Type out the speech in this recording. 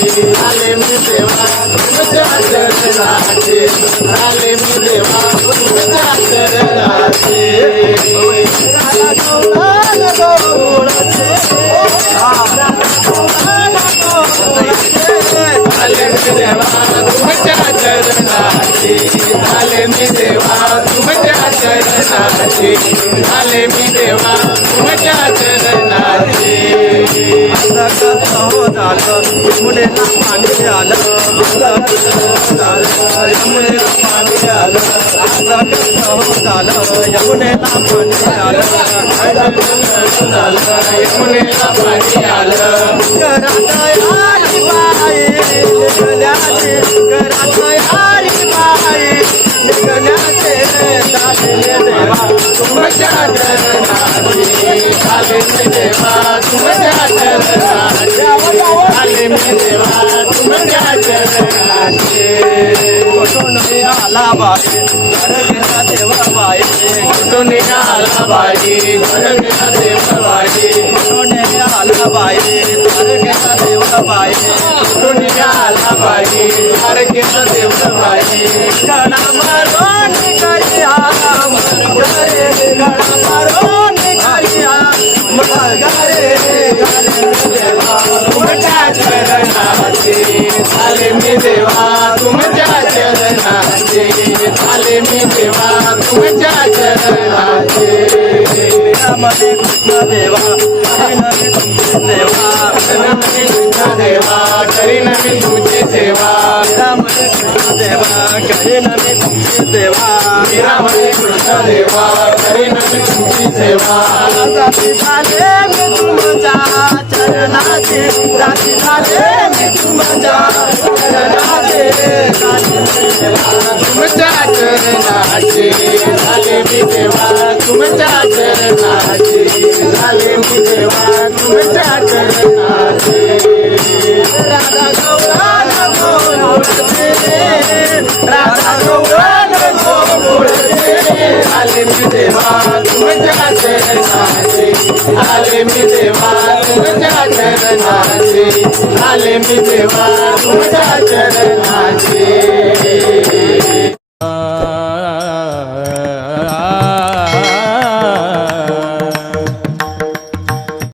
देवा तुमच्या चरणाचे आले मी देवा आले मी देवा चरणाचे आले मी देवा. चरणाचे आले मी देवा तुमच्या चरणाचे हो झालं? मुलीला पाणी आलं. मुलीला पाणी आलं. आता कसं हो झालं? यमुनेला पाणी आलं. हो यमुनेला पाणी आलं. हो यारी बाई. निघण्याचे यारी बाई. निघण्याचे आला बाई घर देवा बाई कुठून आला बाई घर गेला देव बाई कुठून आला बाई देवा बाई कुठून आला बाई बाई गणा मारून करिया गणा मारून तुमच्या चरणाचे आले मी देवा तुमच्या चरणाचे आले मी देवा तुमच्या चरणाचे मध्ये कृष्ण देवा हरी नवी तुमचे देवा नवी कृष्ण देवा करीन मी तुझी सेवा मध्ये कृष्ण देवा करी नवी तुमचे देवा मीरामध्ये कृष्ण देवा करीन मी रात्री झाले मी तुमच्या चरणाचे. रात्री झाले मी तुमच्या चरणाचे. तुमच्या चरणाचे झाले मी देवा. तुमच्या चरणाचे झाले मी देवा. तुमच्या चरणाचे. राधा गोकुळचे राधा गोकुळचे आले मी देवा. तुमच्या चरणाचे आले मी देवा तुमच्या चरणाचे आले मी देवा तुमच्या चरणाचे